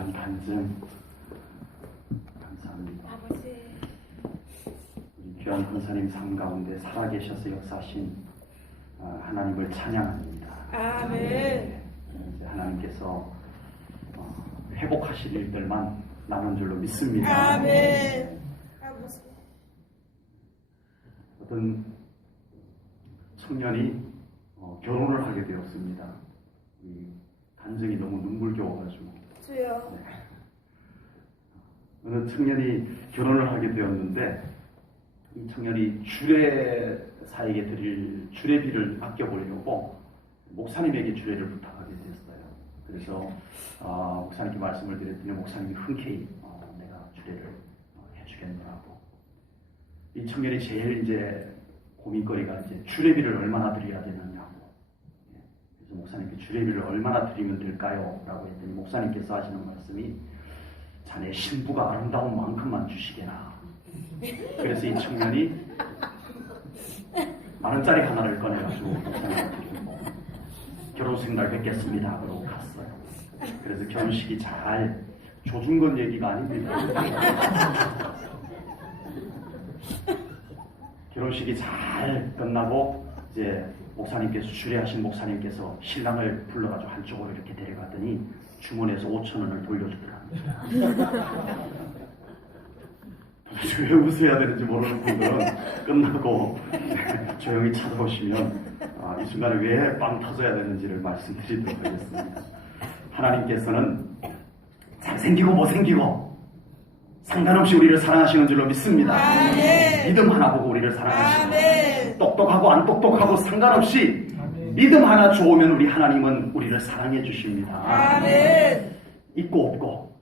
귀한 간증 감사합니다. 아버지. 우리 귀한 권사님 삶 가운데 살아계셔서 역사하신 하나님을 찬양합니다. 아멘. 이제 하나님께서 회복하실 일들만 남은 줄로 믿습니다. 아멘. 아버지. 어떤 청년이 결혼을 하게 되었습니다. 이 간증이 너무 눈물겨워가지고. 주여. 어느 청년이 결혼을 하게 되었는데 이 청년이 주례사에게 드릴 주례비를 아껴보려고 목사님에게 주례를 부탁하게 됐어요. 그래서 목사님께 말씀을 드렸더니 목사님이 흔쾌히 내가 주례를 해주겠노라고. 이 청년이 제일 이제 고민거리가 이제 주례비를 얼마나 드려야 되느냐고. 그래서 목사님께 주례비를 얼마나 드리면 될까요? 라고 했더니 목사님께서 하시는 말씀이 자네 신부가 아름다운 만큼만 주시게나. 그래서 이 청년이 10,000원짜리 하나를 꺼내가지고 목사님한테 드리고 결혼생날 뵙겠습니다 그러고 갔어요. 그래서 결혼식이 잘 조준 건 얘기가 아닙니다. 결혼식이 잘 끝나고 이제 목사님께서 주례하신 목사님께서 신랑을 불러가지고 한쪽으로 이렇게 데려갔더니 주머니에서 5,000원을 돌려주더라고요. 도대체 왜 웃어야 되는지 모르는 분들은 끝나고 조용히 찾아오시면 이 순간에 왜 빵 터져야 되는지를 말씀드리도록 하겠습니다. 하나님께서는 잘생기고 못생기고 상관없이 우리를 사랑하시는 줄로 믿습니다. 아멘. 믿음 하나 보고 우리를 사랑하시고 아멘. 똑똑하고 안 똑똑하고 상관없이 믿음 하나 좋으면 우리 하나님은 우리를 사랑해 주십니다. 아멘. 있고 없고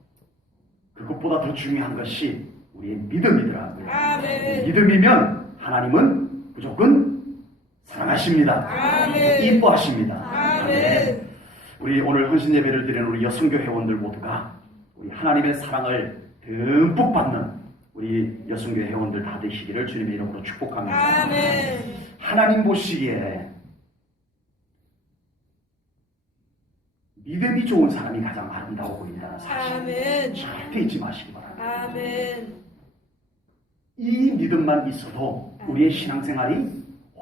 그것보다 더 중요한 것이 우리의 믿음이더라고요. 아멘. 믿음이면 하나님은 무조건 사랑하십니다. 아멘. 이뻐하십니다. 아멘. 우리 오늘 헌신 예배를 드리는 우리 여성교 회원들 모두가 우리 하나님의 사랑을 듬뿍 받는 우리 여성교 회원들 다 되시기를 주님의 이름으로 축복합니다. 아멘. 하나님 보시기에 믿음이 좋은 사람이 가장 아름다워 보인다는 사실 아멘. 절대 잊지 마시기 바랍니다. 아멘. 이 믿음만 있어도 우리의 신앙생활이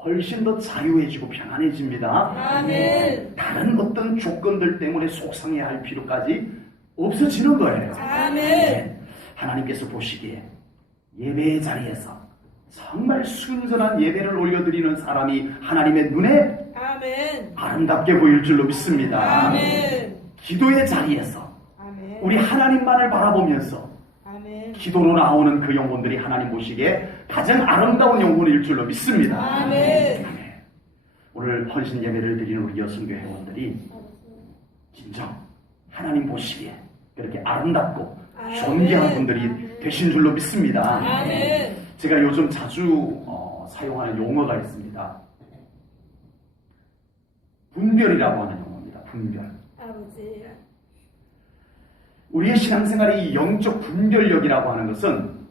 훨씬 더 자유해지고 편안해집니다. 아멘. 다른 어떤 조건들 때문에 속상해할 필요까지 없어지는 거예요. 아멘. 네. 하나님께서 보시기에 예배의 자리에서 정말 순전한 예배를 올려드리는 사람이 하나님의 눈에 아멘. 아름답게 보일 줄로 믿습니다. 아멘. 기도의 자리에서 아멘. 우리 하나님만을 바라보면서 아멘. 기도로 나오는 그 영혼들이 하나님 보시기에 가장 아름다운 영혼일 줄로 믿습니다. 아멘. 오늘 헌신 예배를 드리는 우리 여성교 회원들이 진정 하나님 보시기에 그렇게 아름답고 존귀한 분들이 되신 줄로 믿습니다. 아멘. 제가 요즘 자주 사용하는 용어가 있습니다. 분별이라고 하는 용어입니다. 분별. 아버지. 우리의 신앙생활의 이 영적 분별력이라고 하는 것은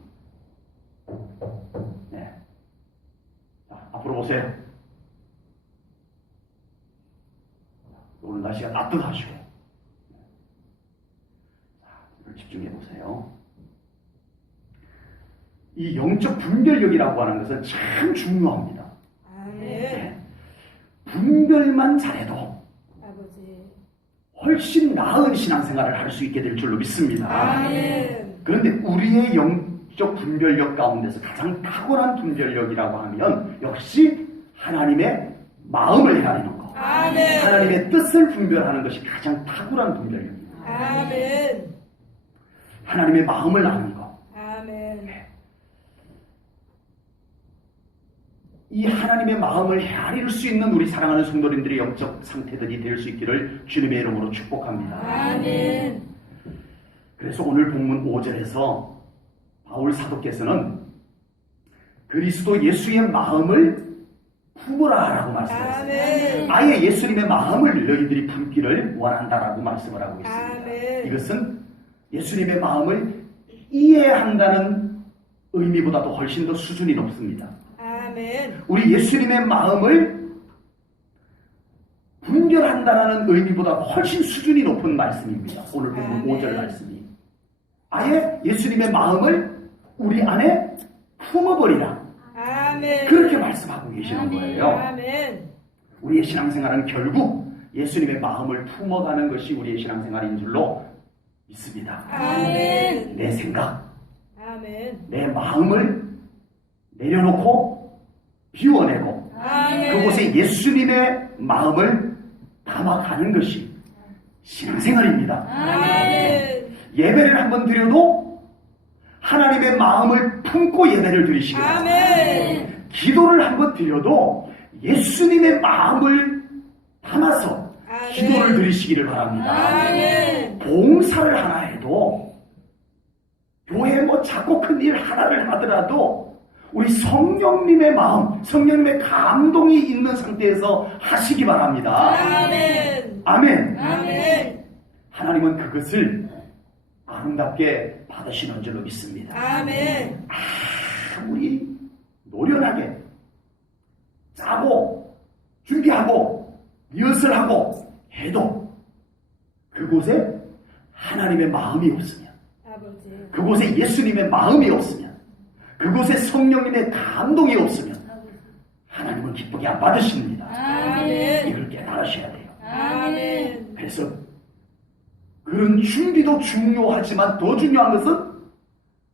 자, 앞으로 보세요. 오늘 날씨가 따뜻하시고 자, 집중해 보세요. 이 영적 분별력이라고 하는 것은 참 중요합니다. 아멘. 분별만 잘해도 아버지. 훨씬 나은 신앙생활을 할 수 있게 될 줄로 믿습니다. 아멘. 그런데 우리의 영적 분별력 가운데서 가장 탁월한 분별력이라고 하면 역시 하나님의 마음을 헤아리는 것, 아멘. 하나님의 뜻을 분별하는 것이 가장 탁월한 분별력입니다. 아멘. 하나님의 마음을 아는 것. 아멘. 이 하나님의 마음을 헤아릴 수 있는 우리 사랑하는 성도님들의 영적 상태들이 될 수 있기를 주님의 이름으로 축복합니다. 아멘. 그래서 오늘 본문 5절에서 바울 사도께서는 그리스도 예수의 마음을 품으라라고 말씀했습니다. 아멘. 아예 예수님의 마음을 너희들이 품기를 원한다라고 말씀을 하고 있습니다. 아멘. 이것은 예수님의 마음을 이해한다는 의미보다도 훨씬 더 수준이 높습니다. 아멘. 우리 예수님의 마음을 분별한다라는 의미보다 훨씬 수준이 높은 말씀입니다. 오늘 본문 아멘. 5절 말씀이. 아예 예수님의 마음을 우리 안에 품어버리라. 아멘. 그렇게 말씀하고 계시는 아멘. 거예요. 아멘. 우리의 신앙생활은 결국 예수님의 마음을 품어가는 것이 우리의 신앙생활인 줄로 믿습니다. 아멘. 내 생각, 아멘. 내 마음을 내려놓고 비워내고 아멘. 그곳에 예수님의 마음을 담아가는 것이 신앙생활입니다. 아멘. 예배를 한번 드려도 하나님의 마음을 품고 예배를 드리시기 바랍니다. 아멘. 기도를 한번 드려도 예수님의 마음을 담아서 아멘. 기도를 드리시기를 바랍니다. 아멘. 봉사를 하나 해도 교회 작고 큰 일 하나를 하더라도 우리 성령님의 마음, 성령님의 감동이 있는 상태에서 하시기 바랍니다. 아멘. 아멘. 아멘. 하나님은 그것을 아름답게 받으시는 줄로 믿습니다. 아멘. 아무리 노련하게 짜고 준비하고 리허설하고 해도 그곳에 하나님의 마음이 없으면, 아버지. 그곳에 예수님의 마음이 없으면, 그곳에 성령님의 감동이 없으면 하나님은 기쁘게 안 받으십니다. 아멘. 이걸 깨달으셔야 돼요. 아멘. 그래서 그런 준비도 중요하지만 더 중요한 것은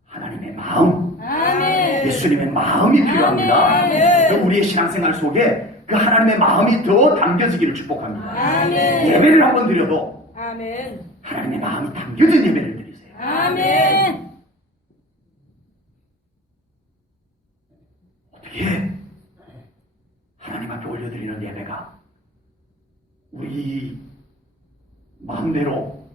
하나님의 마음, 아멘. 예수님의 마음이 필요합니다. 아멘. 그 우리의 신앙생활 속에 그 하나님의 마음이 더 담겨지기를 축복합니다. 아멘. 예배를 한번 드려도 아멘. 하나님의 마음이 담겨진 예배를 드리세요. 아멘. 어떻게 하나님 앞에 올려드리는 예배가 우리 마음대로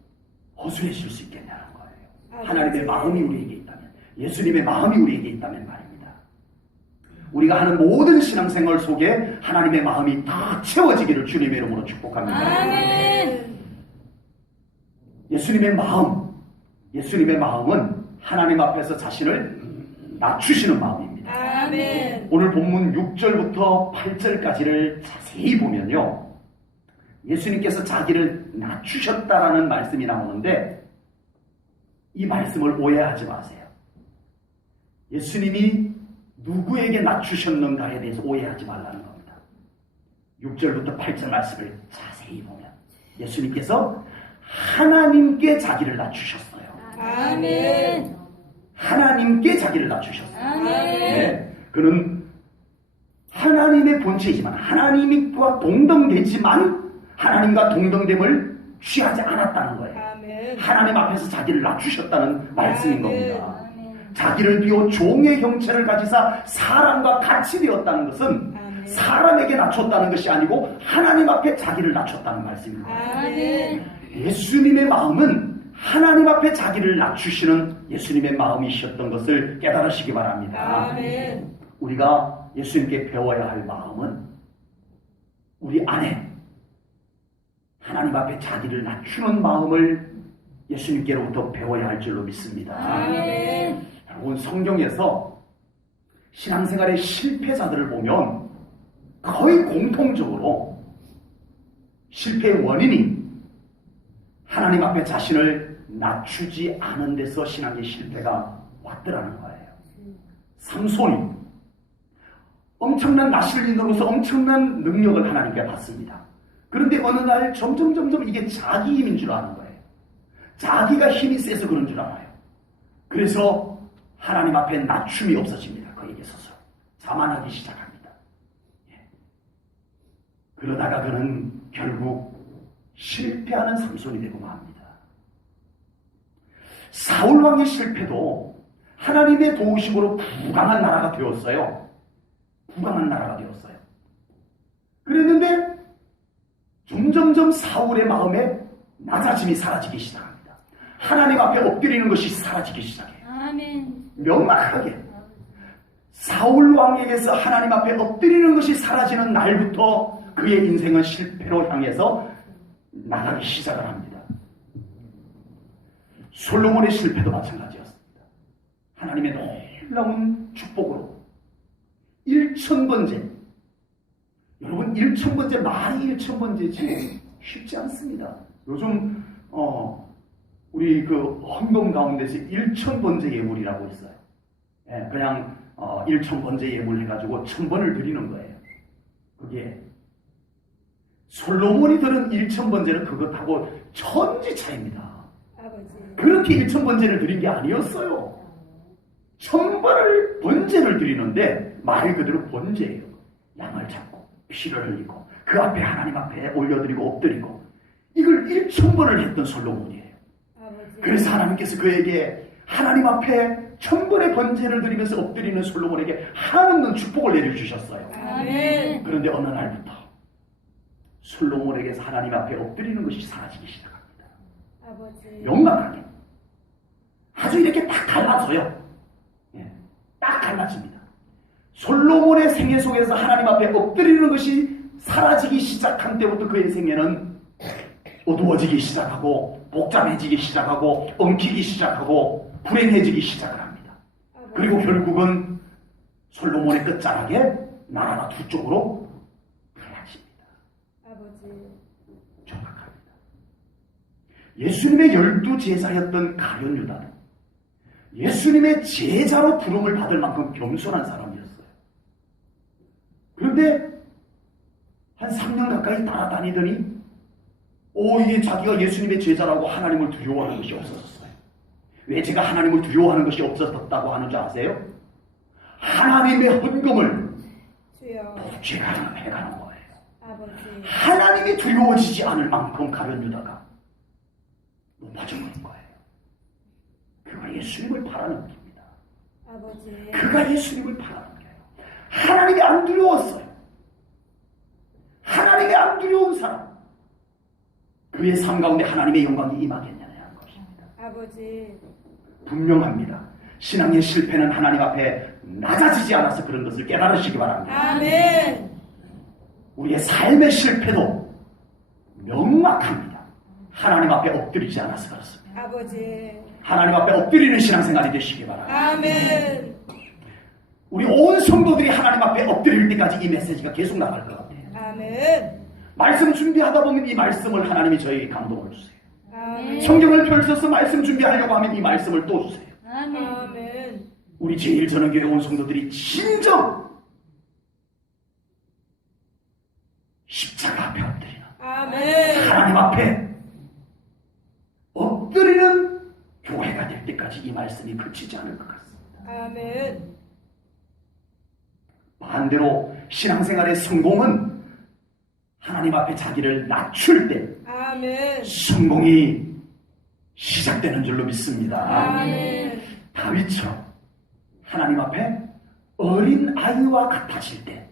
허술해질 수 있겠냐는 거예요. 하나님의 마음이 우리에게 있다면, 예수님의 마음이 우리에게 있다면 말입니다. 우리가 하는 모든 신앙생활 속에 하나님의 마음이 다 채워지기를 주님의 이름으로 축복합니다. 아멘. 예수님의 마음은 하나님 앞에서 자신을 낮추시는 마음입니다. 아멘. 오늘 본문 6절부터 8절까지를 자세히 보면요, 예수님께서 자기를 낮추셨다라는 말씀이 나오는데 이 말씀을 오해하지 마세요. 예수님이 누구에게 낮추셨는가에 대해서 오해하지 말라는 겁니다. 6절부터 8절 말씀을 자세히 보면 예수님께서 하나님께 자기를 낮추셨어요. 아멘. 하나님께 자기를 낮추셨어요. 아멘. 네, 그는 하나님의 본체이지만 하나님과 동등되지만 하나님과 동등됨을 취하지 않았다는 거예요. 아멘. 하나님 앞에서 자기를 낮추셨다는 말씀인 아멘. 겁니다. 자기를 비워 종의 형체를 가지사 사람과 같이 되었다는 것은 아멘. 사람에게 낮췄다는 것이 아니고 하나님 앞에 자기를 낮췄다는 말씀입니다. 아멘. 예수님의 마음은 하나님 앞에 자기를 낮추시는 예수님의 마음이셨던 것을 깨달으시기 바랍니다. 아멘. 우리가 예수님께 배워야 할 마음은 우리 안에 하나님 앞에 자기를 낮추는 마음을 예수님께로부터 배워야 할 줄로 믿습니다. 아멘. 여러분, 성경에서 신앙생활의 실패자들을 보면 거의 공통적으로 실패의 원인이 하나님 앞에 자신을 낮추지 않은 데서 신앙의 실패가 왔더라는 거예요. 삼손이 엄청난 나실린으로서 엄청난 능력을 하나님께 받습니다. 그런데 어느 날 점점 이게 자기 힘인 줄 아는 거예요. 자기가 힘이 세서 그런 줄 알아요. 그래서 하나님 앞에 낮춤이 없어집니다. 그에게 서서 자만하기 시작합니다. 그러다가 그는 결국 실패하는 삼손이 되고 맙니다. 사울 왕의 실패도 하나님의 도우심으로 부강한 나라가 되었어요. 부강한 나라가 되었어요. 그랬는데 점점점 사울의 마음에 낮아짐이 사라지기 시작합니다. 하나님 앞에 엎드리는 것이 사라지기 시작해요. 아멘. 명확하게 사울 왕에게서 하나님 앞에 엎드리는 것이 사라지는 날부터 그의 인생은 실패로 향해서 나가기 시작을 합니다. 솔로몬의 실패도 마찬가지였습니다. 하나님의 놀라운 축복으로 1000번째 여러분 1,000번째 말이 1,000번째지 쉽지 않습니다. 요즘 우리 그 헌금 가운데서 1,000번째 예물이라고 있어요. 예, 그냥 1,000번째 예물 해가지고 1,000번을 드리는 거예요. 그게 솔로몬이 드는 1,000번째는 그것하고 천지 차이입니다. 아버지. 그렇게 1,000번째를 드린 게 아니었어요. 1,000번을 번제를 드리는데 말 그대로 번제예요. 양을 잡고 피를 흘리고 그 앞에 하나님 앞에 올려드리고 엎드리고 이걸 1,000번을 했던 솔로몬이에요. 아버지. 그래서 하나님께서 그에게 하나님 앞에 1,000번의 번제를 드리면서 엎드리는 솔로몬에게 한없는 축복을 내려주셨어요. 아멘. 그런데 어느 날부터 솔로몬에게서 하나님 앞에 엎드리는 것이 사라지기 시작합니다. 아버지. 용감하게 아주 이렇게 딱 갈라져요. 예, 딱 갈라집니다. 솔로몬의 생애 속에서 하나님 앞에 엎드리는 것이 사라지기 시작한 때부터 그의 생애는 어두워지기 시작하고 복잡해지기 시작하고 엉키기 시작하고 불행해지기 시작을 합니다. 아버지. 그리고 결국은 솔로몬의 끝자락에 나라가 두 쪽으로 갈라집니다. 아버지. 정확합니다. 예수님의 12제자였던 가룟 유다는 예수님의 제자로 부름을 받을 만큼 겸손한 사람이었어요. 그런데 한 3년 가까이 따라다니더니 이게 자기가 예수님의 제자라고 하나님을 두려워하는 것이 없어졌어요. 왜 제가 하나님을 두려워하는 것이 없어졌다고 하는 줄 아세요? 하나님의 헌금을 주여. 죄가 해가는 거예요. 아버지. 하나님이 두려워지지 않을 만큼 가룟 유다가 높아져버린 거예요. 그가 예수님을 팔아넘깁니다. 아버지. 그가 예수님을 팔아넘겨요. 하나님이 안 두려웠어요. 하나님이 안 두려운 사람, 그의 삶 가운데 하나님의 영광이 임하겠느냐는 것입니다. 아버지. 분명합니다. 신앙의 실패는 하나님 앞에 낮아지지 않아서 그런 것을 깨달으시기 바랍니다. 아멘. 우리의 삶의 실패도 명확합니다. 하나님 앞에 엎드리지 않아서 그렇습니다. 아버지. 하나님 앞에 엎드리는 신앙생활이 되시기 바랍니다. 아멘. 우리 온 성도들이 하나님 앞에 엎드릴 때까지 이 메시지가 계속 나갈 것 같아요. 아멘. 말씀 준비하다 보면 이 말씀을 하나님이 저에게 감동을 주세요. 아멘. 성경을 펼쳐서 말씀 준비하려고 하면 이 말씀을 또 주세요. 아멘. 우리 제1전원교회 온 성도들이 진정 십자가 앞에 엎드리는 아멘. 하나님 앞에 엎드리는 교회가 될 때까지 이 말씀이 그치지 않을 것 같습니다. 아멘. 반대로 신앙생활의 성공은 하나님 앞에 자기를 낮출 때 아멘. 성공이 시작되는 줄로 믿습니다. 아멘. 다윗처럼 하나님 앞에 어린 아이와 같아질 때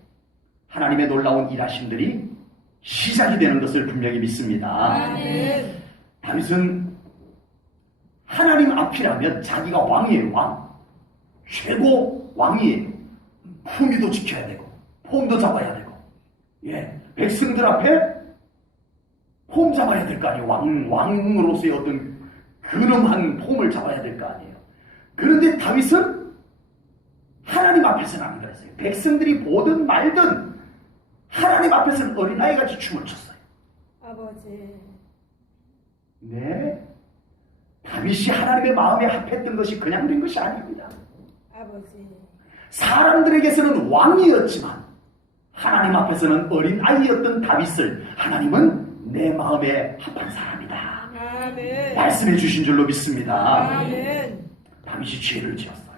하나님의 놀라운 일하심들이 시작이 되는 것을 분명히 믿습니다. 아멘. 다윗은 하나님 앞이라면 자기가 왕이에요. 왕. 최고 왕이에요. 품위도 지켜야 되고 폼도 잡아야 되고 백성들 앞에 폼 잡아야 될 거 아니에요. 왕으로서의 어떤 근엄한 폼을 잡아야 될 거 아니에요. 그런데 다윗은 하나님 앞에서는 안 그랬어요. 백성들이 보든 말든 하나님 앞에서는 어린아이같이 춤을 췄어요. 아버지. 네, 다윗이 하나님의 마음에 합했던 것이 그냥 된 것이 아닙니다. 아버지. 사람들에게서는 왕이었지만 하나님 앞에서는 어린아이였던 다윗을 하나님은 내 마음에 합한 사람이다 아멘. 말씀해 주신 줄로 믿습니다. 아멘. 다윗이 죄를 지었어요.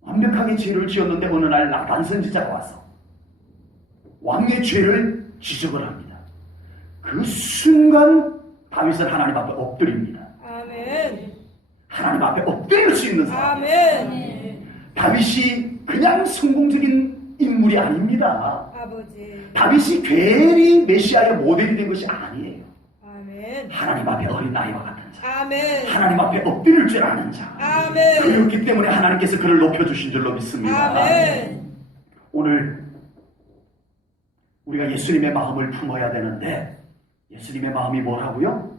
완벽하게 죄를 지었는데 어느 날 나단 선지자가 와서 왕의 죄를 지적을 합니다. 그 순간 다윗은 하나님 앞에 엎드립니다. 아멘. 하나님 앞에 엎드릴 수 있는 사람. 아멘. 다윗이 그냥 성공적인 인물이 아닙니다. 아버지. 다윗이 괜히 메시아의 모델이 된 것이 아니에요. 아멘. 하나님 앞에 어린아이와 같은 자, 아멘. 하나님 앞에 엎드릴 줄 아는 자, 아멘. 그렇기 때문에 하나님께서 그를 높여주신 줄로 믿습니다. 아멘. 오늘 우리가 예수님의 마음을 품어야 되는데 예수님의 마음이 뭐라고요?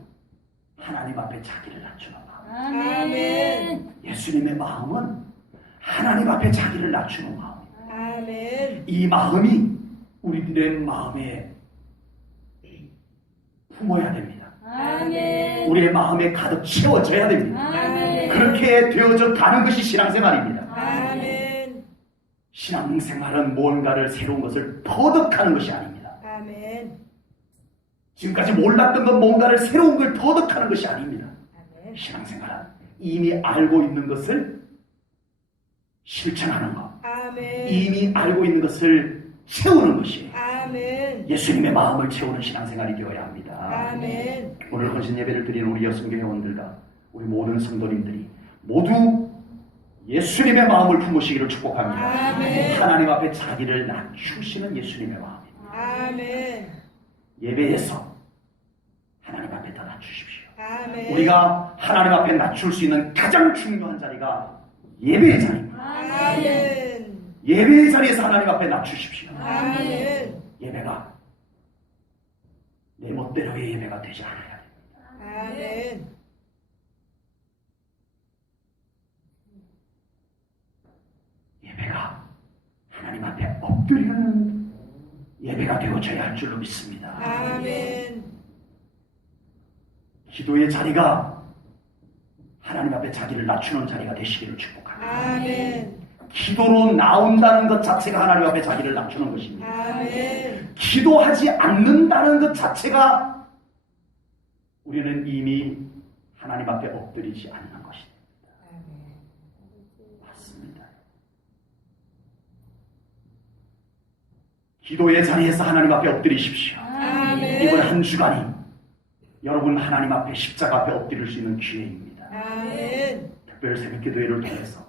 하나님 앞에 자기를 낮추는 마음. 아멘. 예수님의 마음은 하나님 앞에 자기를 낮추는 마음. 아멘. 이 마음이 우리들의 마음에 품어야 됩니다. 아멘. 우리의 마음에 가득 채워져야 됩니다. 아멘. 그렇게 되어져 가는 것이 신앙생활입니다. 아멘. 신앙생활은 뭔가를 새로운 것을 터득하는 것이 아닙니다. 아멘. 지금까지 몰랐던 것 뭔가를 새로운 걸 터득하는 것이 아닙니다. 아멘. 신앙생활은 이미 알고 있는 것을 실천하는 것, 아멘. 이미 알고 있는 것을 채우는 것이 아멘. 예수님의 마음을 채우는 신앙생활이 되어야 합니다. 아멘. 오늘 헌신 예배를 드리는 우리 여성교 회원들과 우리 모든 성도님들이 모두 예수님의 마음을 품으시기를 축복합니다. 아멘. 하나님 앞에 자기를 낮추시는 예수님의 마음입니다. 아멘. 예배에서 하나님 앞에 더 낮추십시오. 아멘. 우리가 하나님 앞에 낮출 수 있는 가장 중요한 자리가 예배의 자리입니다. 아멘. 예배의 자리에서 하나님 앞에 낮추십시오. 아멘. 예배가 내 멋대로의 예배가 되지 않아야 됩니다. 아멘. 예배가 하나님 앞에 엎드리는 예배가 되어져야 할 줄로 믿습니다. 아멘. 기도의 자리가 하나님 앞에 자기를 낮추는 자리가 되시기를 축복합니다. 아멘. 기도로 나온다는 것 자체가 하나님 앞에 자기를 낮추는 것입니다. 아멘. 기도하지 않는다는 것 자체가 우리는 이미 하나님 앞에 엎드리지 않는 것입니다. 맞습니다. 기도의 자리에서 하나님 앞에 엎드리십시오. 아멘. 이번 한 주간이 여러분 하나님 앞에 십자가 앞에 엎드릴 수 있는 기회입니다. 아멘. 특별 새벽기도회를 통해서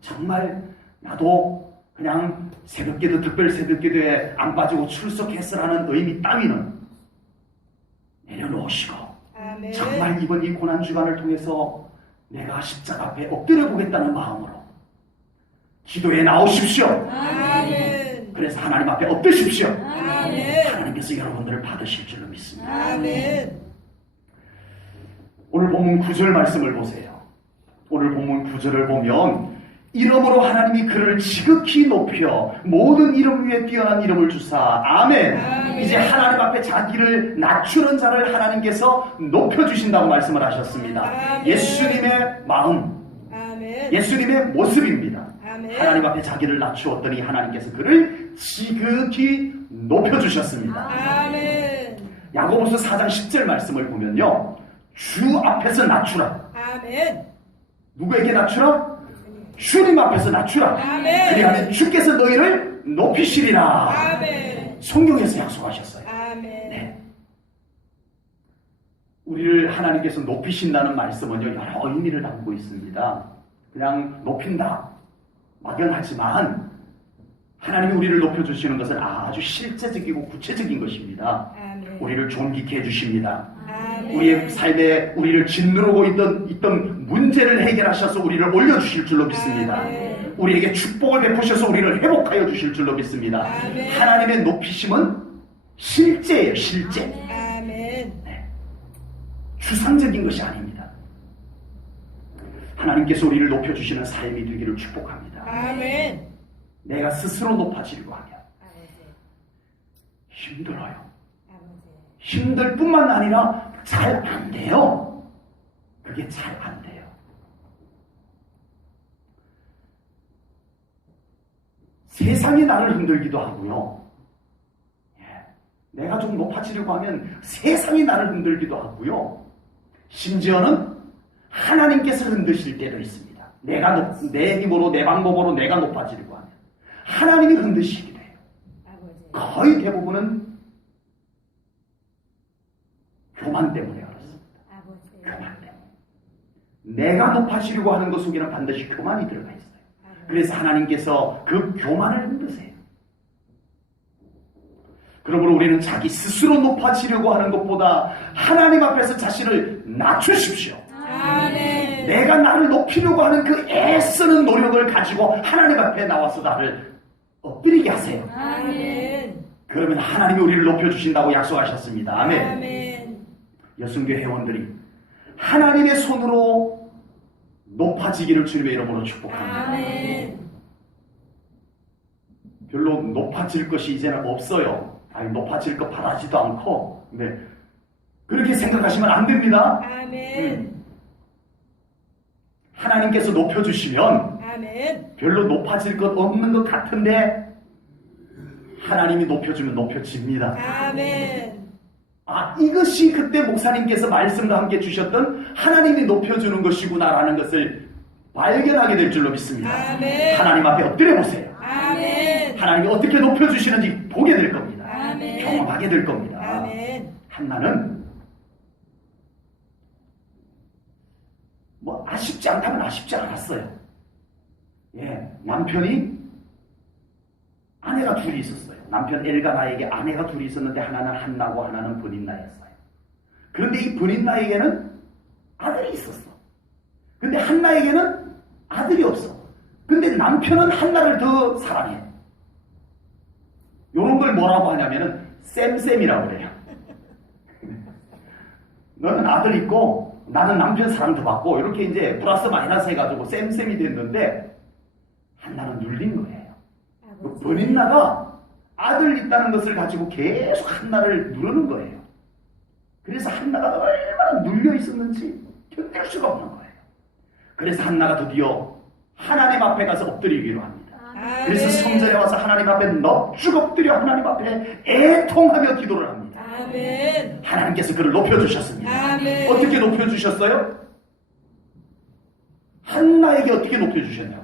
정말 나도 그냥 새벽기도 특별 새벽기도에 안 빠지고 출석했으라는 의미 따위는 내려놓으시고 아멘. 정말 이번 이 고난 주간을 통해서 내가 십자가 앞에 엎드려 보겠다는 마음으로 기도에 나오십시오. 아멘. 그래서 하나님 앞에 엎드십시오. 아멘. 하나님께서 여러분들을 받으실 줄로 믿습니다. 아멘. 오늘 본문 9절 말씀을 보세요. 오늘 본문 9절을 보면 이름으로 하나님이 그를 지극히 높여 모든 이름 위에 뛰어난 이름을 주사 아멘. 아멘. 이제 하나님 앞에 자기를 낮추는 자를 하나님께서 높여주신다고 말씀을 하셨습니다. 아멘. 예수님의 마음, 아멘. 예수님의 모습입니다. 아멘. 하나님 앞에 자기를 낮추었더니 하나님께서 그를 지극히 높여주셨습니다. 아멘. 야고보서 4장 10절 말씀을 보면요, 주 앞에서 낮추라. 아멘. 누구에게 낮추라? 주님 앞에서 낮추라. 아멘. 그리하면 주께서 너희를 높이시리라. 아멘. 성경에서 약속하셨어요. 아멘. 네. 우리를 하나님께서 높이신다는 말씀은요, 여러 의미를 담고 있습니다. 그냥 높인다, 막연하지만 하나님이 우리를 높여주시는 것은 아주 실제적이고 구체적인 것입니다. 아멘. 우리를 존귀케 해주십니다. 아멘. 우리의 삶에 우리를 짓누르고 있던 문제를 해결하셔서 우리를 올려주실 줄로 믿습니다. 아멘. 우리에게 축복을 베푸셔서 우리를 회복하여 주실 줄로 믿습니다. 아멘. 하나님의 높이심은 실제예요, 실제. 아멘. 네. 추상적인 것이 아닙니다. 하나님께서 우리를 높여주시는 삶이 되기를 축복합니다. 아멘. 내가 스스로 높아지려고 하면 아버지. 힘들어요. 아버지. 힘들 뿐만 아니라 잘 안 돼요. 그게 잘 안 돼요. 세상이 나를 흔들기도 하고요. 내가 좀 높아지려고 하면 세상이 나를 흔들기도 하고요. 심지어는 하나님께서 흔드실 때도 있습니다. 내 힘으로, 내 방법으로 내가 높아지려고 하면 하나님이 흔드시기도 해요. 아버지. 거의 대부분은 교만 때문에 그렇습니다. 아버지. 교만 때문에. 내가 높아지려고 하는 것 속에는 반드시 교만이 들어가 있어요. 그래서 하나님께서 그 교만을 흔드세요. 그러므로 우리는 자기 스스로 높아지려고 하는 것보다 하나님 앞에서 자신을 낮추십시오. 아멘. 내가 나를 높이려고 하는 그 애쓰는 노력을 가지고 하나님 앞에 나와서 나를 엎드리게 하세요. 아멘. 그러면 하나님이 우리를 높여주신다고 약속하셨습니다. 아멘. 아멘. 여성교 회원들이 하나님의 손으로 높아지기를 주님의 이름으로 축복합니다. 아멘. 별로 높아질 것이 이제는 없어요. 아니, 높아질 거 바라지도 않고, 네. 그렇게 생각하시면 안 됩니다. 아멘. 하나님께서 높여주시면 아멘. 별로 높아질 것 없는 것 같은데 하나님이 높여주면 높여집니다. 아멘. 아, 이것이 그때 목사님께서 말씀과 함께 주셨던 하나님이 높여주는 것이구나라는 것을 발견하게 될 줄로 믿습니다. 아멘. 하나님 앞에 엎드려 보세요. 아멘. 하나님이 어떻게 높여주시는지 보게 될 겁니다. 아멘. 경험하게 될 겁니다. 아멘. 한나는 뭐 아쉽지 않다면 아쉽지 않았어요. 예, 남편이 아내가 둘이 있었어요. 남편 엘가나에게 아내가 둘이 있었는데 하나는 한나고 하나는 브닌나였어요. 그런데 이 브닌나에게는 아들이 있었어. 근데 한나에게는 아들이 없어. 근데 남편은 한나를 더 사랑해. 요런 걸 뭐라고 하냐면은 쌤쌤이라고 그래요. 너는 아들 있고 나는 남편 사랑도 받고 이렇게 이제 플러스 마이너스 해가지고 쌤쌤이 됐는데 한나는 눌린 거예요. 그 브닌나가 아들 있다는 것을 가지고 계속 한나를 누르는 거예요. 그래서 한나가 얼마나 눌려 있었는지 견딜 수가 없는 거예요. 그래서 한나가 드디어 하나님 앞에 가서 엎드리기로 합니다. 아멘. 그래서 성전에 와서 하나님 앞에 넙죽 엎드려 하나님 앞에 애통하며 기도를 합니다. 아멘. 하나님께서 그를 높여주셨습니다. 아멘. 어떻게 높여주셨어요? 한나에게 어떻게 높여주셨냐고요?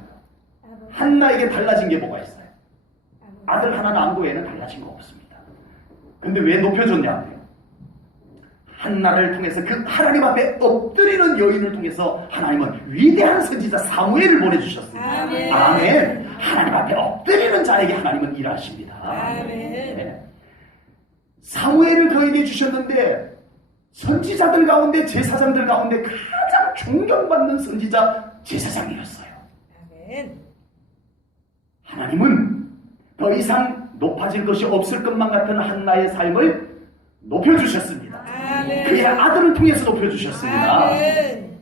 한나에게 달라진 게 뭐가 있어요? 아들 하나 낳은 거에는 달라진 거 없습니다. 근데 왜 높여줬냐고요? 한나를 통해서 그 하나님 앞에 엎드리는 여인을 통해서 하나님은 위대한 선지자 사무엘을 보내주셨습니다. 아멘. 아멘. 하나님 앞에 엎드리는 자에게 하나님은 일하십니다. 아멘. 네. 사무엘을 그에게 주셨는데 선지자들 가운데 제사장들 가운데 가장 존경받는 선지자 제사장이었어요. 아멘. 하나님은 더 이상 높아질 것이 없을 것만 같은 한나의 삶을 높여주셨습니다. 아멘. 그의 아들을 통해서 높여주셨습니다. 아멘.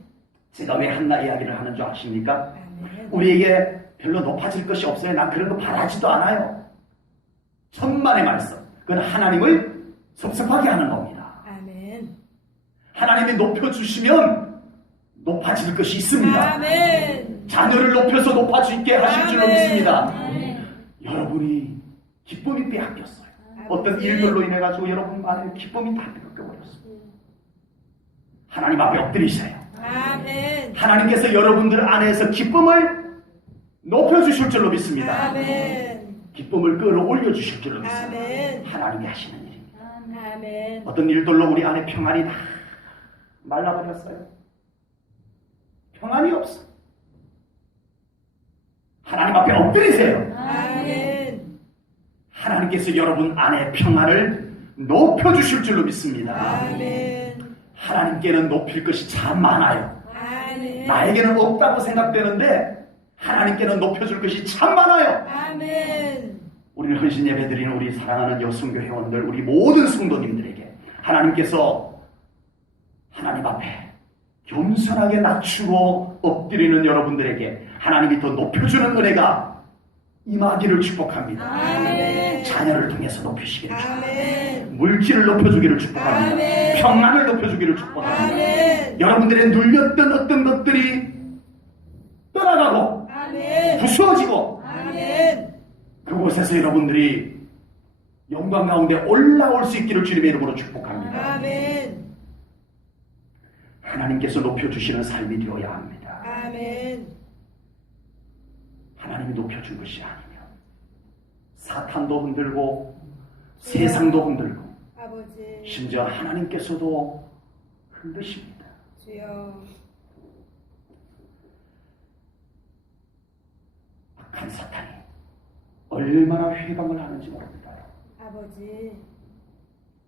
제가 왜 한나 이야기를 하는 줄 아십니까? 아멘. 우리에게 별로 높아질 것이 없어요. 난 그런 거 바라지도 않아요. 천만의 말씀. 그건 하나님을 섭섭하게 하는 겁니다. 아멘. 하나님이 높여주시면 높아질 것이 있습니다. 아멘. 자녀를 높여서 높아지게 하실 줄로 아멘. 믿습니다. 아멘. 여러분이 기쁨이 빼앗겼어요. 아멘. 어떤 일들로 인해 가지고 여러분 안에 기쁨이 다 빼앗겨버렸어요. 하나님 앞에 엎드리세요. 아멘. 하나님께서 여러분들 안에서 기쁨을 높여주실 줄로 믿습니다. 아멘. 기쁨을 끌어올려 주실 줄로 믿습니다. 아멘. 하나님이 하시는 일입니다. 아멘. 어떤 일들로 우리 안에 평안이 다 말라버렸어요. 평안이 없어. 하나님 앞에 엎드리세요. 아멘. 하나님께서 여러분 안에 평안을 높여주실 줄로 믿습니다. 아멘. 하나님께는 높일 것이 참 많아요. 아멘. 나에게는 없다고 생각되는데 하나님께는 높여줄 것이 참 많아요. 아멘. 우리는 헌신 예배 드리는 우리 사랑하는 여성교 회원들, 우리 모든 성도님들에게 하나님께서 하나님 앞에 겸손하게 낮추고 엎드리는 여러분들에게 하나님이 더 높여주는 은혜가 임하기를 축복합니다. 아멘. 자녀를 통해서 높이시기를 축복합니다. 아멘. 물질을 높여주기를 축복합니다. 아멘. 평안을 높여주기를 축복합니다. 아멘. 여러분들의 눌렸던 어떤 것들이 떠나가고 아멘. 부수어지고 아멘. 그곳에서 여러분들이 영광 가운데 올라올 수 있기를 주님의 이름으로 축복합니다. 아멘. 하나님께서 높여주시는 삶이 되어야 합니다. 아멘. 하나님이 높여준 것이 아니면 사탄도 흔들고 세상도 흔들고 아버지 심지어 하나님께서도 흔드십니다. 주여. 악한 사탄이 얼마나 회방을 하는지 모릅니다. 아버지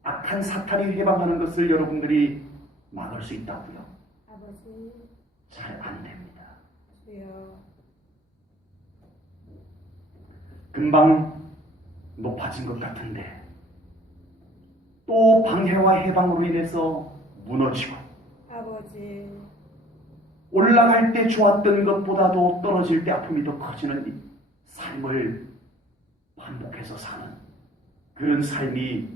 악한 사탄이 회방하는 것을 여러분들이 막을 수 있다고요? 아버지 잘 안 됩니다. 주여. 금방 높아진 것 같은데 또 방해와 해방으로 인해서 무너지고 아버지 올라갈 때 좋았던 것보다도 떨어질 때 아픔이 더 커지는 이 삶을 반복해서 사는 그런 삶이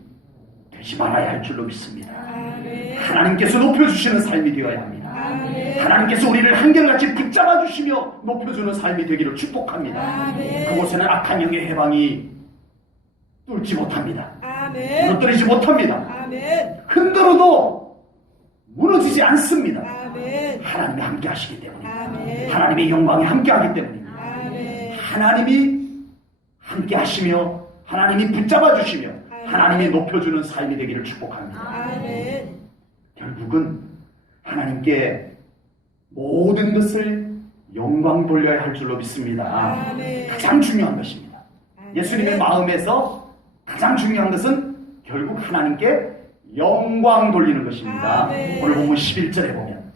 되지 말아야 할 줄로 믿습니다. 아멘. 하나님께서 높여주시는 삶이 되어야 합니다. 아멘. 하나님께서 우리를 한결같이 붙잡아 주시며 높여주는 삶이 되기를 축복합니다. 아멘. 그곳에는 악한 영의 해방이 뚫지 못합니다. 아멘. 무너뜨리지 못합니다. 아멘. 흔들어도 무너지지 않습니다. 아멘. 하나님이 함께 하시기 때문에 아멘. 하나님의 영광이 함께 하기 때문에 아멘. 하나님이 함께 하시며 하나님이 붙잡아 주시며 하나님이 높여주는 삶이 되기를 축복합니다. 아멘. 결국은 하나님께 모든 것을 영광 돌려야 할 줄로 믿습니다. 아멘. 가장 중요한 것입니다. 아멘. 예수님의 마음에서 가장 중요한 것은 결국 하나님께 영광 돌리는 것입니다. 아멘. 오늘 본문 11절에 보면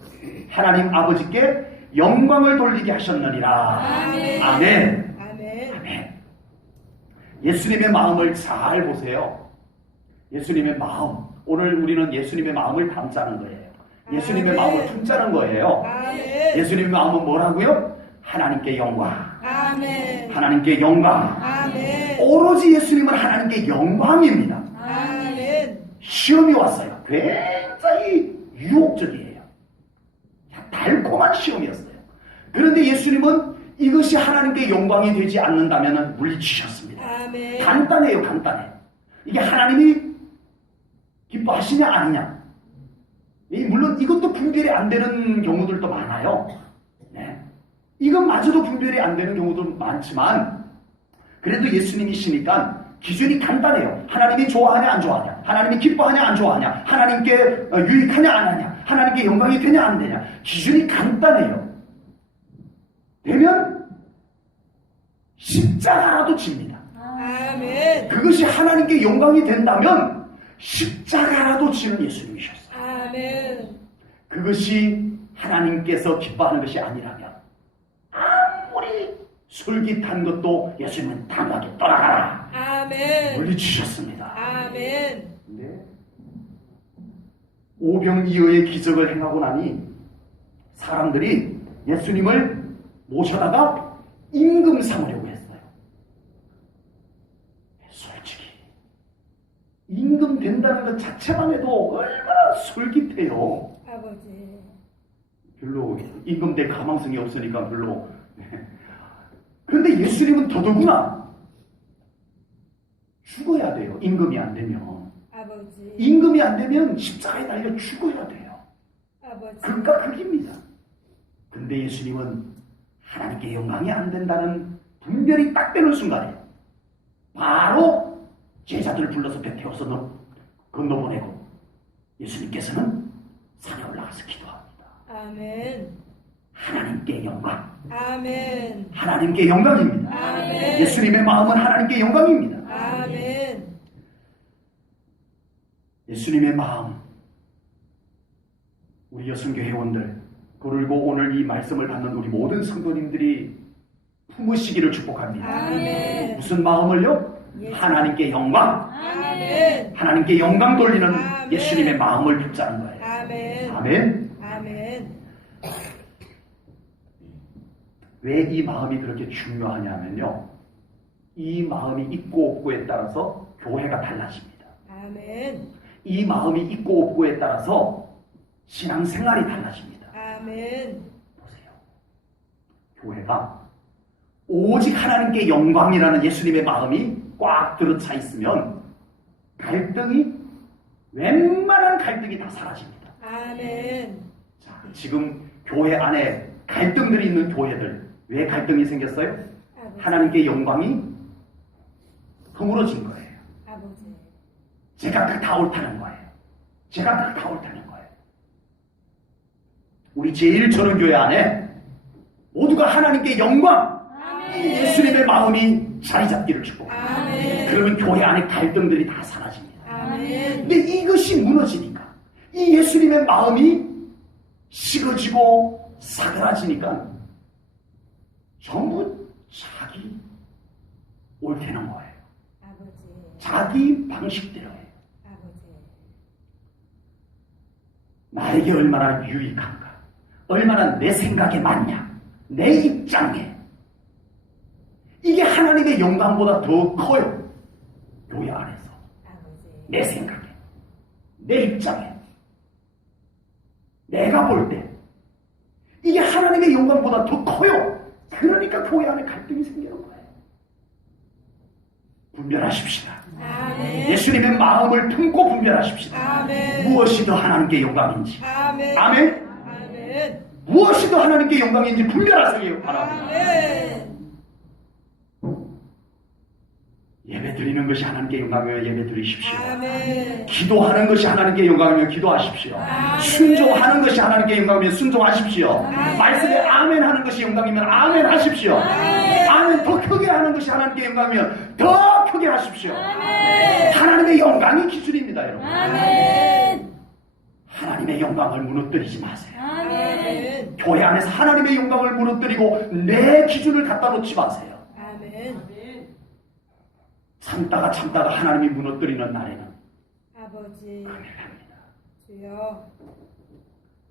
하나님 아버지께 영광을 돌리게 하셨느니라. 아멘. 아멘. 아멘. 아멘. 예수님의 마음을 잘 보세요. 예수님의 마음. 오늘 우리는 예수님의 마음을 담자는 거예요. 예수님의 아멘. 마음을 품자는 거예요. 아멘. 예수님의 마음은 뭐라고요? 하나님께 영광. 아멘. 하나님께 영광. 아멘. 오로지 예수님은 하나님께 영광입니다. 아멘. 시험이 왔어요. 굉장히 유혹적이에요. 달콤한 시험이었어요. 그런데 예수님은 이것이 하나님께 영광이 되지 않는다면 물리치셨습니다. 아멘. 간단해요, 간단해. 이게 하나님이 기뻐하시냐 아니냐. 물론 이것도 분별이 안 되는 경우들도 많아요. 네. 이것마저도 분별이 안 되는 경우도 많지만 그래도 예수님이시니까 기준이 간단해요. 하나님이 좋아하냐 안 좋아하냐, 하나님이 기뻐하냐 안 좋아하냐, 하나님께 유익하냐 안 하냐, 하나님께 영광이 되냐 안 되냐. 기준이 간단해요. 되면 십자가라도 집니다. 아멘. 그것이 하나님께 영광이 된다면 십자가라도 지는 예수님이셨어요. 아멘. 그것이 하나님께서 기뻐하는 것이 아니라면 아무리 솔깃한 것도 예수님은 단호하게 떠나가라 아멘. 물리치셨습니다. 아멘. 근데 오병이어의 기적을 행하고 나니 사람들이 예수님을 모셔다가 임금 삼으려고 했어요. 솔직히 임금 된다는 것 자체만 해도 얼마나 솔깃해요. 아버지. 별로 임금될 가망성이 없으니까 별로. 그런데 예수님은 더더구나 죽어야 돼요. 임금이 안 되면. 아버지. 임금이 안 되면 십자가에 달려 죽어야 돼요. 아버지. 극과 극입니다. 근데 예수님은 하나님께 영광이 안 된다는 분별이 딱 되는 순간에 바로 제자들을 불러서 배 태워서 건너보내고 예수님께서는 산에 올라가서 기도합니다. 아멘. 하나님께 영광. 아멘. 하나님께 영광입니다. 아멘. 예수님의 마음은 하나님께 영광입니다. 아멘. 예수님의 마음. 우리 여성교회원들 그리고 오늘 이 말씀을 받는 우리 모든 성도님들이 품으시기를 축복합니다. 아멘. 무슨 마음을요? 하나님께 영광. 아멘. 하나님께 영광 돌리는 아멘. 예수님의 마음을 붙잡는 거예요. 아멘. 아멘. 아멘. 왜 이 마음이 그렇게 중요하냐면요. 이 마음이 있고 없고에 따라서 교회가 달라집니다. 아멘. 이 마음이 있고 없고에 따라서 신앙생활이 달라집니다. 아멘. 보세요. 교회가 오직 하나님께 영광이라는 예수님의 마음이 꽉 들어차 있으면 갈등이 웬만한 갈등이 다 사라집니다. 아멘. 자, 지금 교회 안에 갈등들이 있는 교회들 왜 갈등이 생겼어요? 아버지. 하나님께 영광이 허물어진 거예요. 아버지. 제가 다 옳다는 거예요. 제가 다 옳다는 거예요. 우리 제1전원교회 안에 모두가 하나님께 영광, 이 예수님의 마음이 자리 잡기를 축복합니다. 아멘. 그러면 교회 안에 갈등들이 다 사라집니다. 아멘. 근데 이것이 무너지니까 이 예수님의 마음이 식어지고 사그라지니까 전부 자기 옳다는 거예요. 아버지. 자기 방식대로 해요. 아버지. 나에게 얼마나 유익한가, 얼마나 내 생각에 맞냐, 내 입장에 이게 하나님의 영광보다 더 커요. 교회 안에서. 아버지. 내 생각에, 내 입장에, 내가 볼 때 이게 하나님의 영광보다 더 커요. 그러니까 교회 안에 갈등이 생기는 거예요. 분별하십시다. 아멘. 예수님의 마음을 품고 분별하십시다. 아멘. 무엇이 더 하나님께 영광인지. 아멘. 아멘. 아멘. 무엇이 더 하나님께 영광인지 분별하세요. 바랍니다. 아멘. 예배 드리는 것이 하나님께 영광이면 예배 드리십시오. 아멘. 기도하는 것이 하나님께 영광이면 기도하십시오. 아멘. 순종하는 것이 하나님께 영광이면 순종하십시오. 아멘. 말씀에 아멘 하는 것이 영광이면 아멘 하십시오. 아멘. 아멘 더 크게 하는 것이 하나님께 영광이면 더 크게 하십시오. 아멘. 하나님의 영광이 기준입니다, 여러분. 아멘. 하나님의 영광을 무너뜨리지 마세요. 아멘. 교회 안에서 하나님의 영광을 무너뜨리고 내 기준을 갖다 놓지 마세요. 아멘. 참다가 하나님이 무너뜨리는 날에는 아버지. 큰일 납니다. 주여.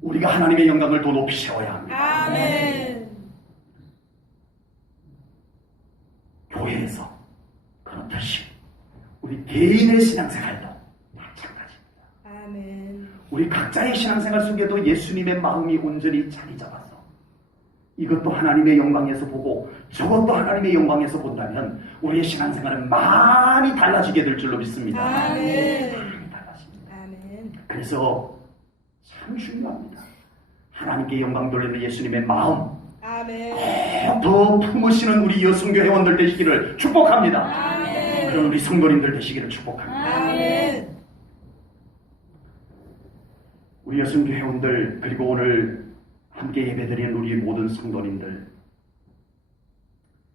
우리가 하나님의 영광을 더 높이 세워야 합니다. 아멘. 교회에서 그렇듯이 우리 개인의 신앙생활도 마찬가지입니다. 아멘. 우리 각자의 신앙생활 속에도 예수님의 마음이 온전히 자리 잡아서 이것도 하나님의 영광에서 보고 저것도 하나님의 영광에서 본다면 우리의 신앙생활은 많이 달라지게 될 줄로 믿습니다. 아멘. 많이 달라집니다. 아멘. 그래서 참 중요합니다. 하나님께 영광 돌리는 예수님의 마음 아멘. 더 품으시는 우리 여성교 회원들 되시기를 축복합니다. 아멘. 그런 우리 성도님들 되시기를 축복합니다. 아멘. 우리 여성교 회원들 그리고 오늘 함께 예배드리는 우리 모든 성도님들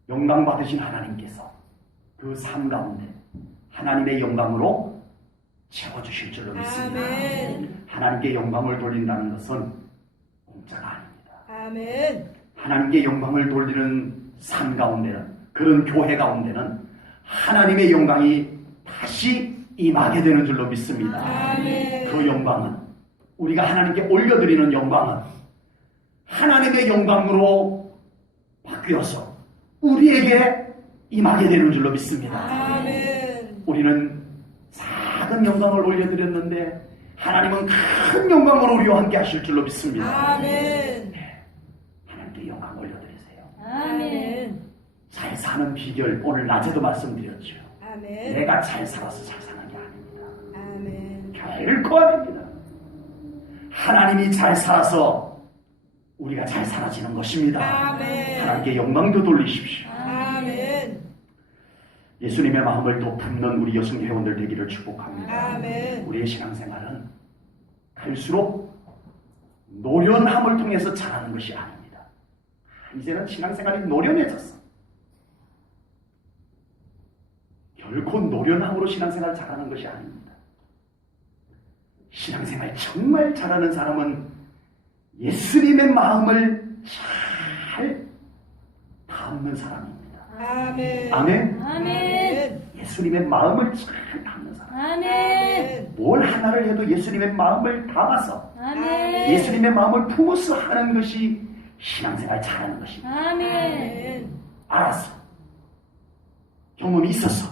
영광 받으신 하나님께서 그 삶 가운데 하나님의 영광으로 채워주실 줄로 믿습니다. 아멘. 하나님께 영광을 돌린다는 것은 공짜가 아닙니다. 아멘. 하나님께 영광을 돌리는 삶 가운데는 그런 교회 가운데는 하나님의 영광이 다시 임하게 되는 줄로 믿습니다. 아멘. 그 영광은 우리가 하나님께 올려드리는 영광은 하나님의 영광으로 바뀌어서 우리에게 임하게 되는 줄로 믿습니다. 아멘. 우리는 작은 영광을 올려드렸는데 하나님은 큰 영광으로 우리와 함께 하실 줄로 믿습니다. 아멘. 하나님께 영광 올려드리세요. 아멘. 잘 사는 비결 오늘 낮에도 말씀드렸죠. 아멘. 내가 잘 살아서 잘 사는 게 아닙니다. 아멘. 결코 아닙니다. 하나님이 잘 살아서 우리가 잘 살아지는 것입니다. 아멘. 하나님께 영광도 돌리십시오. 아멘. 예수님의 마음을 더 품는 우리 여성 회원들 되기를 축복합니다. 아멘. 우리의 신앙생활은 갈수록 노련함을 통해서 자라는 것이 아닙니다. 이제는 신앙생활이 노련해졌어. 결코 노련함으로 신앙생활 잘하는 것이 아닙니다. 신앙생활 정말 잘하는 사람은 예수님의 마음을 잘 담는 사람입니다. 아멘. 아멘. 아멘. 예수님의 마음을 잘 담는 사람. 아멘. 뭘 하나를 해도 예수님의 마음을 담아서 아멘. 예수님의 마음을 품어서 하는 것이 신앙생활 잘하는 것입니다. 아멘. 알았어. 경험이 있었어.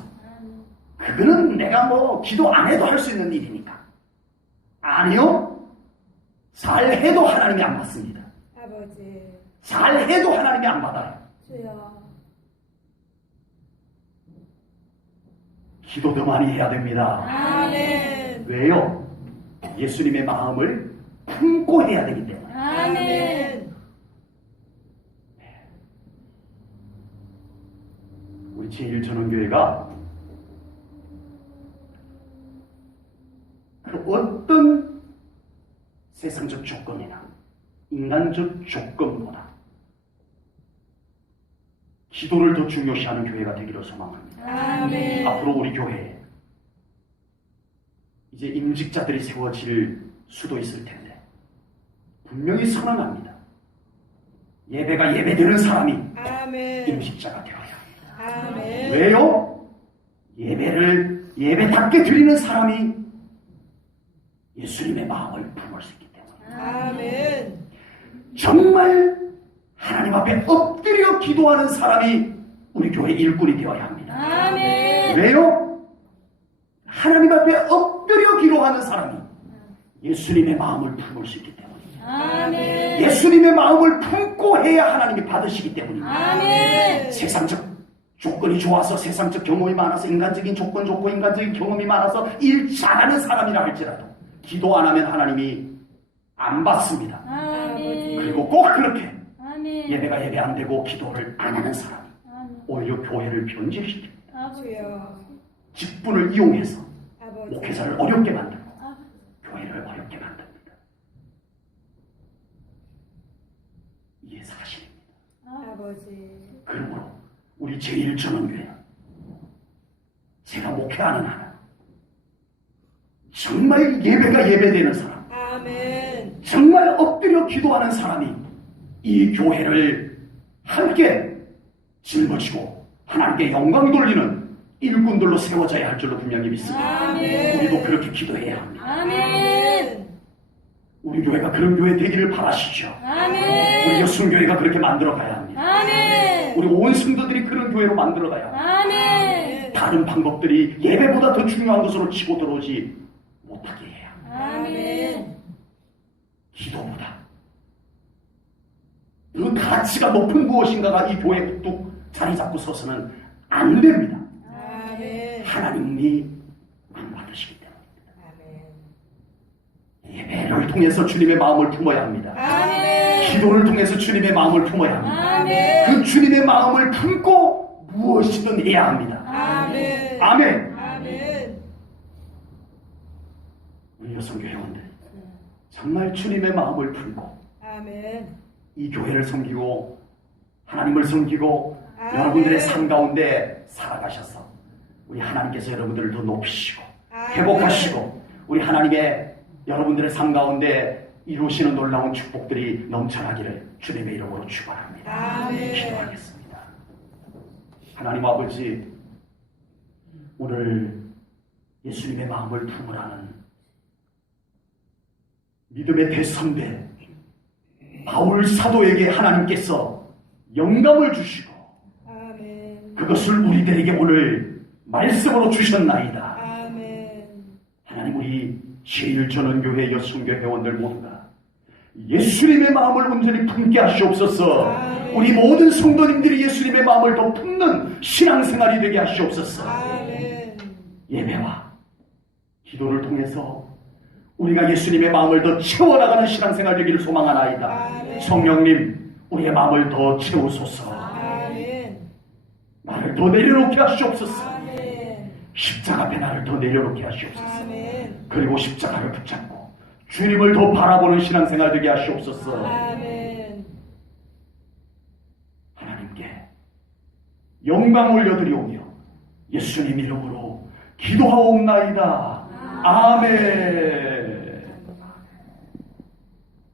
그거는 내가 뭐 기도 안 해도 할 수 있는 일이니까. 아니요. 잘해도 하나님이 안 받습니다. 아버지. 잘해도 하나님이 안 받아요. 주여. 기도 더 많이 해야 됩니다. 아멘. 왜요? 예수님의 마음을 품고 해야 되기 때문에. 아멘. 우리 제1전원교회가 그 어떤 세상적 조건이나 인간적 조건보다 기도를 더 중요시하는 교회가 되기를 소망합니다. 아멘. 앞으로 우리 교회에 이제 임직자들이 세워질 수도 있을 텐데 분명히 선언합니다. 예배가 예배되는 사람이 아멘. 임직자가 되어야 합니다. 아멘. 왜요? 예배를 예배답게 드리는 사람이 예수님의 마음을 품을 수 있기 때문에 아멘. 정말 하나님 앞에 엎드려 기도하는 사람이 우리 교회 일꾼이 되어야 합니다. 아멘. 왜요? 하나님 앞에 엎드려 기도하는 사람이 예수님의 마음을 품을 수 있기 때문입니다. 아멘. 예수님의 마음을 품고 해야 하나님이 받으시기 때문입니다. 아멘. 세상적 조건이 좋아서 세상적 경험이 많아서 인간적인 조건 좋고 인간적인 경험이 많아서 일 잘하는 사람이라 할지라도 기도 안 하면 하나님이 안 받습니다. 아멘. 그리고 꼭 그렇게 아멘. 예배가 예배 안 되고 기도를 안 하는 사람이 아멘. 오히려 교회를 변질시킵니다. 아버지요. 직분을 이용해서 아버지. 목회자를 어렵게 만들고 아버지. 교회를 어렵게 만듭니다. 이게 사실입니다. 아버지. 그러므로 우리 제1전원교회는 제가 목회하는 하나 정말 예배가 예배되는 사람, 아멘. 정말 엎드려 기도하는 사람이 이 교회를 함께 짊어지고 하나님께 영광 돌리는 일꾼들로 세워져야 할 줄로 분명히 믿습니다. 아멘. 우리도 그렇게 기도해야 합니다. 아멘. 우리 교회가 그런 교회 되기를 바라시죠. 우리 아멘. 여순교회가 그렇게 만들어 가야 합니다. 아멘. 우리 온 성도들이 그런 교회로 만들어 가야 합니다. 아멘. 다른 방법들이 예배보다 더 중요한 것으로 치고 들어오지 못하게 해야 합니다. 아멘. 기도보다 그 가치가 높은 무엇인가가 이 교회에 뚝 자리 잡고 서서는 안 됩니다. 아멘. 하나님이 안 받으시기 때문입니다. 아멘. 예배를 통해서 주님의 마음을 품어야 합니다. 아멘. 기도를 통해서 주님의 마음을 품어야 합니다. 아멘. 그 주님의 마음을 품고 무엇이든 해야 합니다. 아멘. 아멘. 아멘. 우리 여성교회원들 정말 주님의 마음을 품고 아멘. 이 교회를 섬기고 하나님을 섬기고 아멘. 여러분들의 삶 가운데 살아가셔서 우리 하나님께서 여러분들을 더 높이시고 아멘. 회복하시고 우리 하나님의 여러분들의 삶 가운데 이루시는 놀라운 축복들이 넘쳐나기를 주님의 이름으로 축원합니다. 아멘. 기도하겠습니다. 하나님 아버지, 오늘 예수님의 마음을 품으라는 믿음의 대선배 바울 사도에게 하나님께서 영감을 주시고 아멘. 그것을 우리들에게 오늘 말씀으로 주셨나이다. 아멘. 하나님, 우리 제1전원교회 여순교회 회원들 모두가 예수님의 마음을 온전히 품게 하시옵소서. 아멘. 우리 모든 성도님들이 예수님의 마음을 더 품는 신앙생활이 되게 하시옵소서. 아멘. 예배와 기도를 통해서 우리가 예수님의 마음을 더 채워나가는 신앙생활 되기를 소망하나이다. 아멘. 성령님, 우리의 마음을 더 채우소서. 아멘. 나를 더 내려놓게 하시옵소서. 아멘. 십자가 앞에 나를 더 내려놓게 하시옵소서. 아멘. 그리고 십자가를 붙잡고 주님을 더 바라보는 신앙생활 되게 하시옵소서. 아멘. 하나님께 영광 올려드리오며 예수님 이름으로 기도하옵나이다. 아멘.